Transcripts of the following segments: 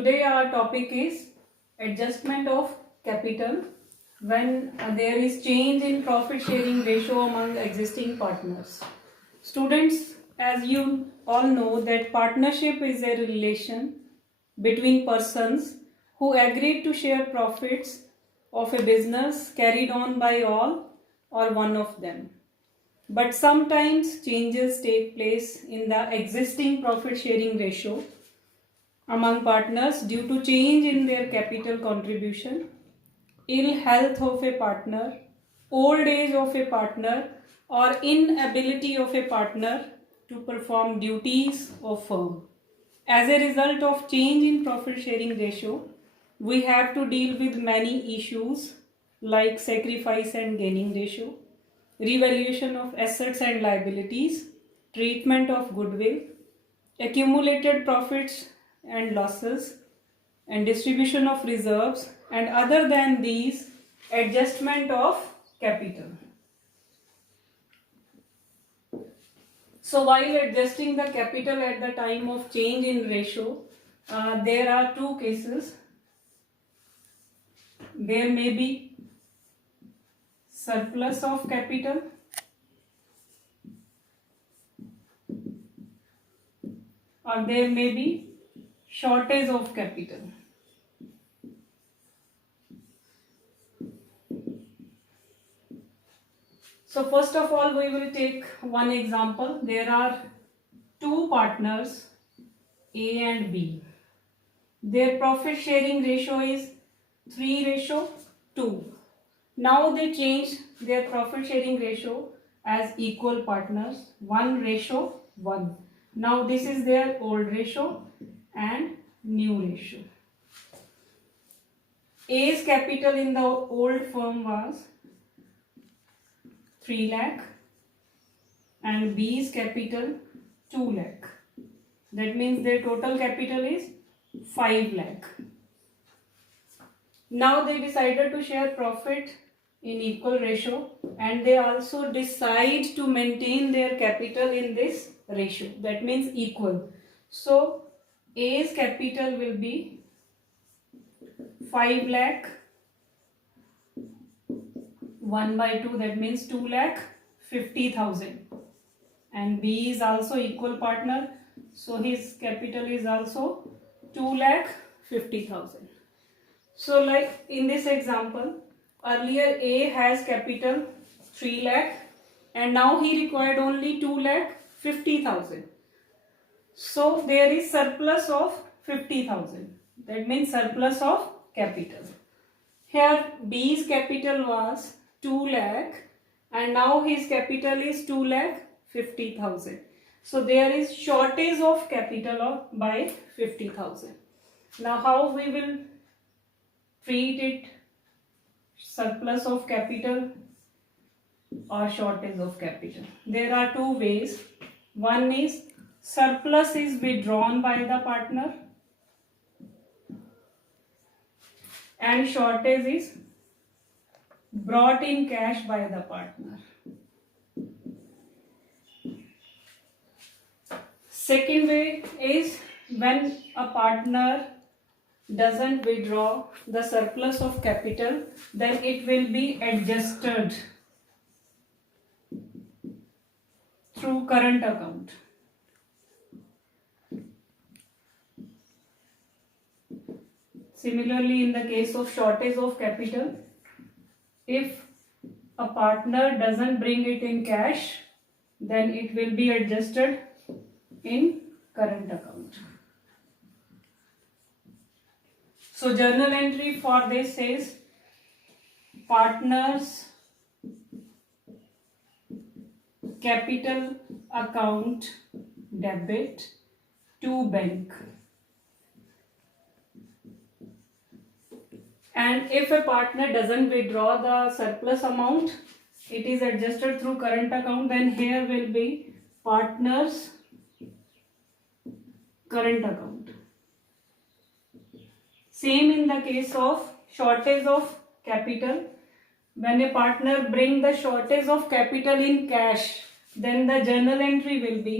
Today our topic is adjustment of capital when there is change in profit sharing ratio among existing partners. Students, as you all know that partnership is a relation between persons who agreed to share profits of a business carried on by all or one of them. But sometimes changes take place in the existing profit sharing ratio among partners due to change in their capital contribution, ill health of a partner, old age of a partner, or inability of a partner to perform duties of firm. As a result of change in profit sharing ratio, we have to deal with many issues like sacrifice and gaining ratio, revaluation of assets and liabilities, treatment of goodwill, accumulated profits and losses, and distribution of reserves, and other than these, adjustment of capital. So while adjusting the capital at the time of change in ratio, there are two cases. There may be surplus of capital or there may be shortage of capital. So first of all, we will take one example. There are two partners, A and B. Their profit sharing ratio is 3:2. Now they change their profit sharing ratio as equal partners, 1:1. Now this is their old ratio and new ratio. A's capital in the old firm was 3 lakh and B's capital 2 lakh. That means their total capital is 5 lakh. Now they decided to share profit in equal ratio and they also decide to maintain their capital in this ratio. That means equal. So A's capital will be 5 lakh 1/2, that means 2,50,000, and B is also equal partner, so his capital is also 2,50,000. So like in this example, earlier A has capital 3 lakh and now he required only 2,50,000. So there is surplus of 50,000. That means surplus of capital. Here B's capital was 2 lakh and now his capital is 2,50,000. So there is shortage of capital by 50,000. Now how we will treat it? Surplus of capital or shortage of capital? There are two ways. One is surplus is withdrawn by the partner and shortage is brought in cash by the partner. Second way is when a partner doesn't withdraw the surplus of capital, then it will be adjusted through current account. Similarly, in the case of shortage of capital, if a partner doesn't bring it in cash, then it will be adjusted in current account. So journal entry for this says partners capital account debit to bank. And if a partner doesn't withdraw the surplus amount, it is adjusted through current account, then here will be partners current account. Same in the case of shortage of capital. When a partner bring the shortage of capital in cash, then the journal entry will be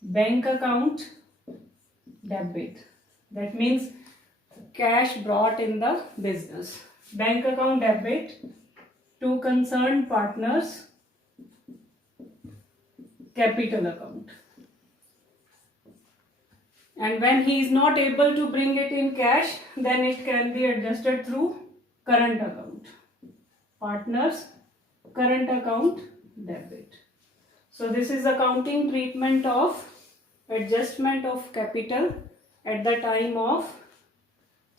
bank account debit. That means cash brought in the business. Bank account debit to concerned partners capital account. And when he is not able to bring it in cash, then it can be adjusted through current account. Partners current account debit. So this is accounting treatment of adjustment of capital at the time of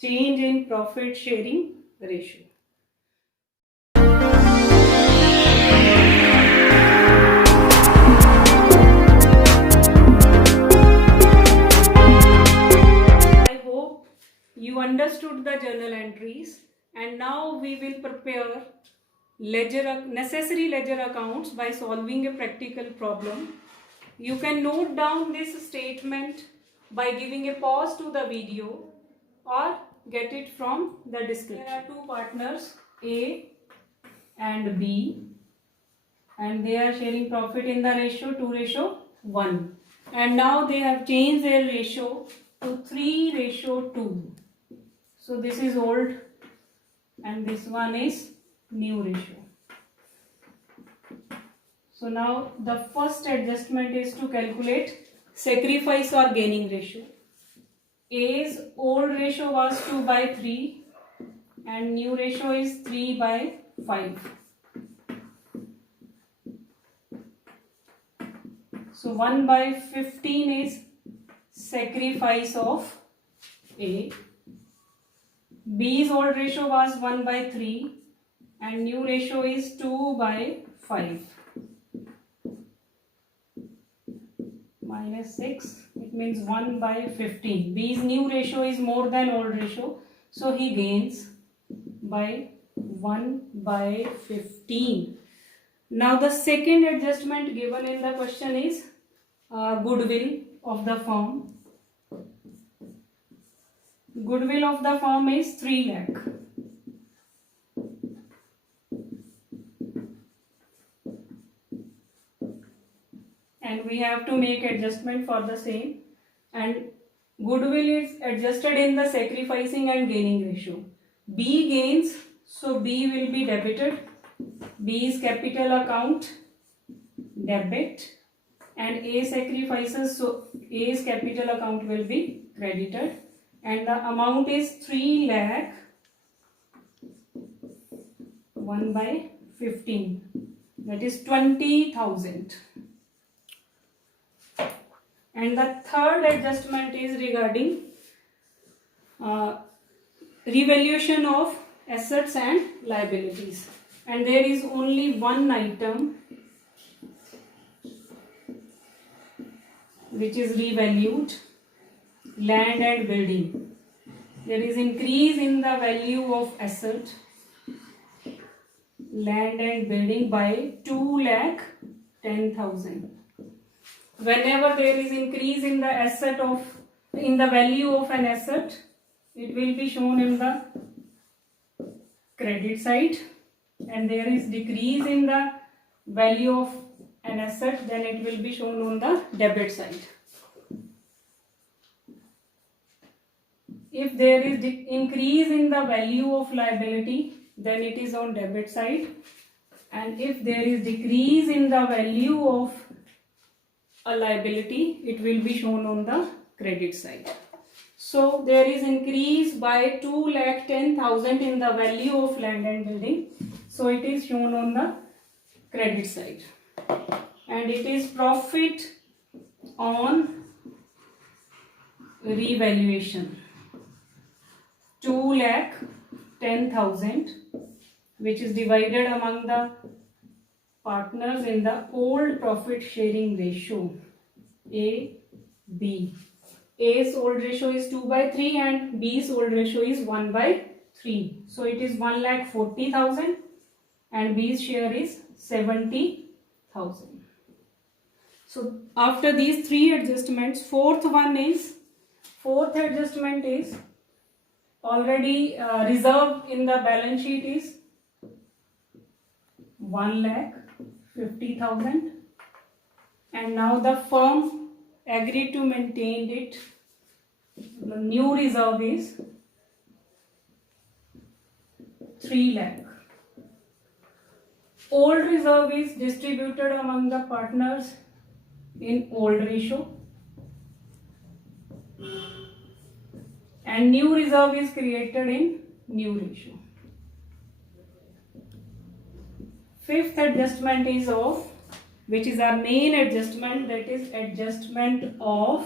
change in profit sharing ratio. I hope you understood the journal entries, and now we will prepare necessary ledger accounts by solving a practical problem. You can note down this statement by giving a pause to the video or get it from the description. There are two partners, A and B, and they are sharing profit in the ratio 2:1. And now they have changed their ratio to 3:2. So this is old and this one is new ratio. So now the first adjustment is to calculate sacrifice or gaining ratio. A's old ratio was 2/3 and new ratio is 3/5. So 1/15 is sacrifice of A. B's old ratio was 1/3 and new ratio is 2/5. Minus 6, it means 1/15. B's new ratio is more than old ratio, so he gains by 1/15. Now the second adjustment given in the question is goodwill of the firm. Goodwill of the firm is 3 lakh. And we have to make adjustment for the same, and goodwill is adjusted in the sacrificing and gaining ratio. B gains, so B will be debited. B is capital account debit, and A sacrifices, so A's capital account will be credited, and the amount is 3 lakh 1/15, that is 20,000. And the third adjustment is regarding revaluation of assets and liabilities. And there is only one item which is revalued, land and building. There is increase in the value of asset, land and building by 2,10,000. Whenever there is increase in the value of an asset, it will be shown in the credit side, and there is decrease in the value of an asset, then it will be shown on the debit side. If there is increase in the value of liability, then it is on debit side, and if there is decrease in the value of a liability, it will be shown on the credit side. So there is increase by 2,10,000 in the value of land and building, so it is shown on the credit side, and it is profit on revaluation 2,10,000, which is divided among the partners in the old profit sharing ratio A, B. A's old ratio is 2/3 and B's old ratio is 1/3. So it is 1,40,000 and B's share is 70,000. So after these three adjustments, fourth adjustment is already reserved in the balance sheet is 1,50,000, and now the firm agreed to maintain it. The new reserve is 3 lakh. Old reserve is distributed among the partners in old ratio, and new reserve is created in new ratio. Fifth adjustment is of, which is our main adjustment, that is adjustment of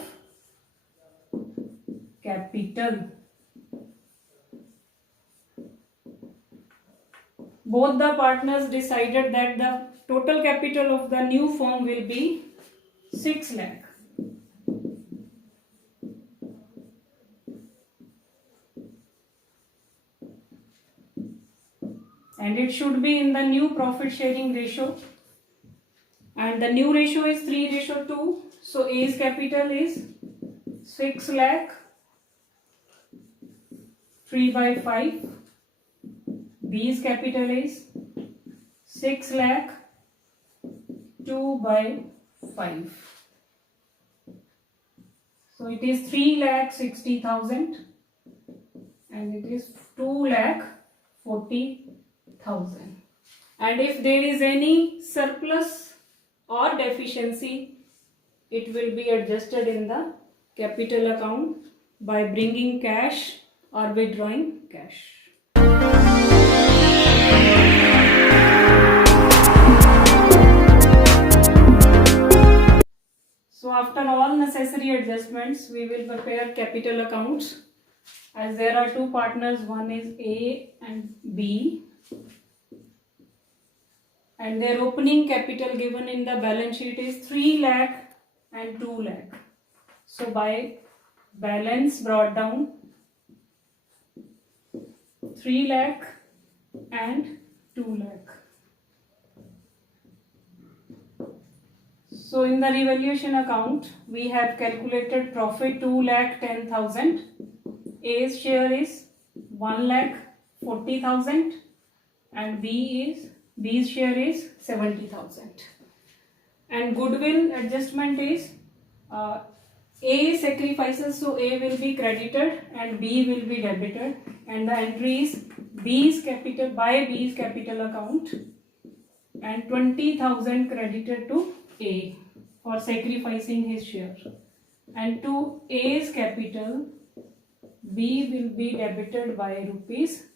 capital. Both the partners decided that the total capital of the new firm will be 6 lakh. And it should be in the new profit sharing ratio. And the new ratio is 3:2. So A's capital is 6 lakh 3 by 5. B's capital is 6 lakh 2 by 5. So it is 3,60,000 and it is 2,40,000. And if there is any surplus or deficiency, it will be adjusted in the capital account by bringing cash or withdrawing cash. So after all necessary adjustments, we will prepare capital accounts. As there are two partners, one is A and B, and their opening capital given in the balance sheet is 3 lakh and 2 lakh. So by balance brought down, 3 lakh and 2 lakh. So in the revaluation account, we have calculated profit 2,10,000. A's share is 1,40,000 and B's share is 70,000. And goodwill adjustment is A sacrifices, so A will be credited and B will be debited, and the entry is B's capital by B's capital account, and 20,000 credited to A for sacrificing his share, and to A's capital B will be debited by rupees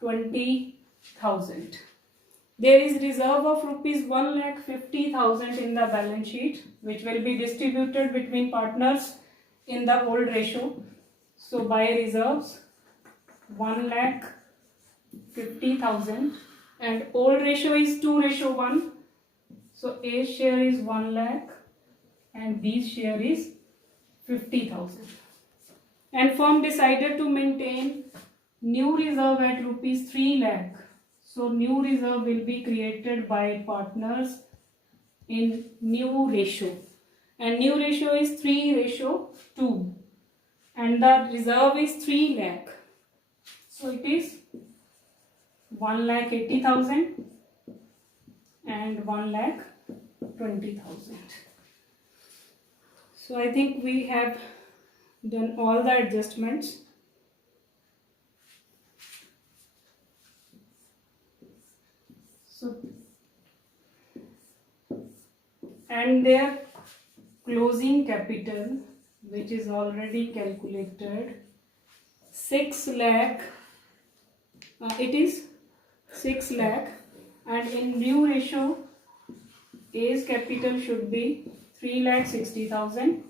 20,000. There is reserve of rupees 1,50,000 in the balance sheet, which will be distributed between partners in the old ratio. So by reserves 1,50,000, and old ratio is 2:1. So A's share is 1 lakh and B's share is 50,000. And firm decided to maintain new reserve at rupees 3 lakh. So new reserve will be created by partners in new ratio. And new ratio is 3:2. And the reserve is 3 lakh. So it is 1,80,000 and 1,20,000. So I think we have done all the adjustments. So, and their closing capital, which is already calculated, 6 lakh, it is 6 lakh, and in new ratio A's capital should be 3,60,000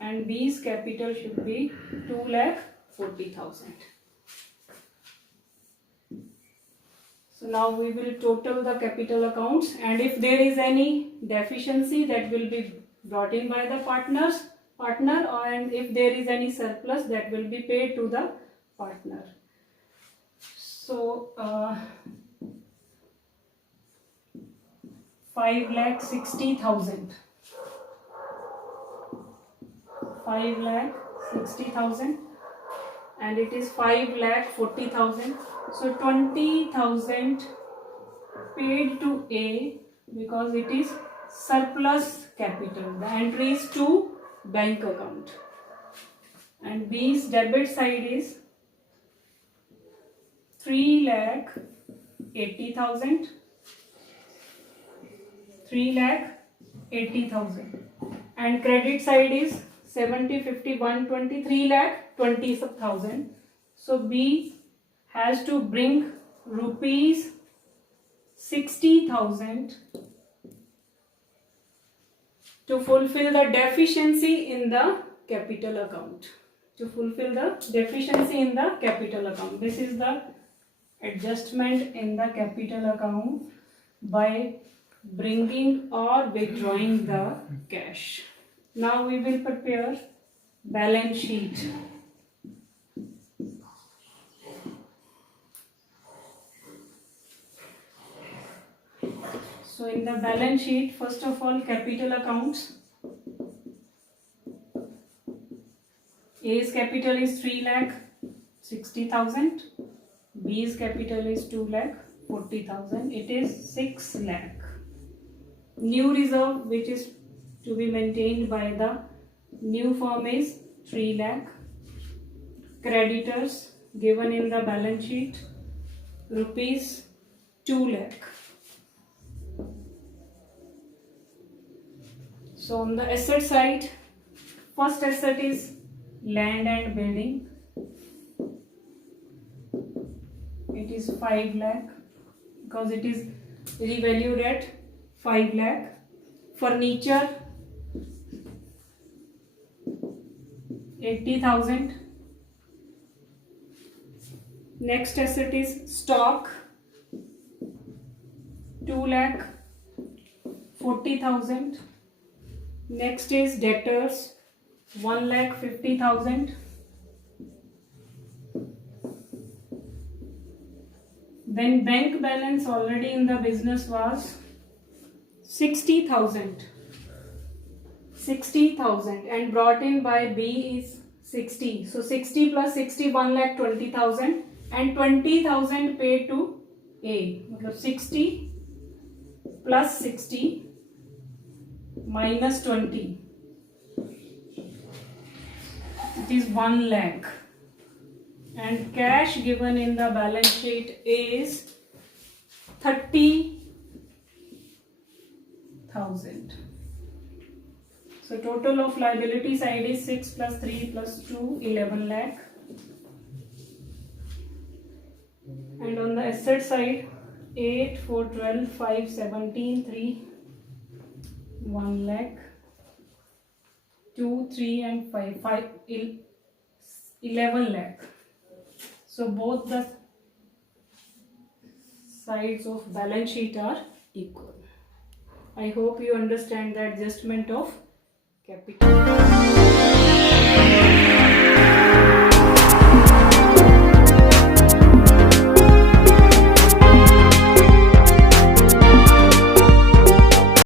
and B's capital should be 2,40,000. So now we will total the capital accounts, and if there is any deficiency, that will be brought in by the partner, and if there is any surplus, that will be paid to the partner. So 5,60,000. 5,60,000 and it is 5,40,000. So 20,000 paid to A because it is surplus capital. The entry is to bank account. And B's debit side is 3,80,000. 3,80,000. And credit side is 70, 50, 120, 3,20,000. So B has to bring rupees 60,000 to fulfill the deficiency in the capital account. To fulfill the deficiency in the capital account. This is the adjustment in the capital account by bringing or withdrawing the cash. Now we will prepare balance sheet. So in the balance sheet, first of all, capital accounts. A's capital is 3,60,000. B's capital is 2,40,000. It is 6 lakh. New reserve which is to be maintained by the new firm is 3 lakh. Creditors given in the balance sheet rupees 2 lakh. So on the asset side, first asset is land and building. It is 5 lakh because it is revalued at 5 lakh. Furniture 80,000. Next asset is stock 2,40,000. Next is debtors 1,50,000. Then bank balance already in the business was 60,000. 60,000 and brought in by B is 60. So 60 plus 60, 1,20,000 and 20,000 paid to A. 60 plus 60 minus 20. It is 1 lakh. And cash given in the balance sheet is 30,000. So total of liability side is 6 plus 3 plus 2, 11 lakh. And on the asset side, 8, 4, 12, 5, 17, 3, 1 lakh, 2, 3 and 5, 11 lakh. So both the sides of balance sheet are equal. I hope you understand the adjustment of capital.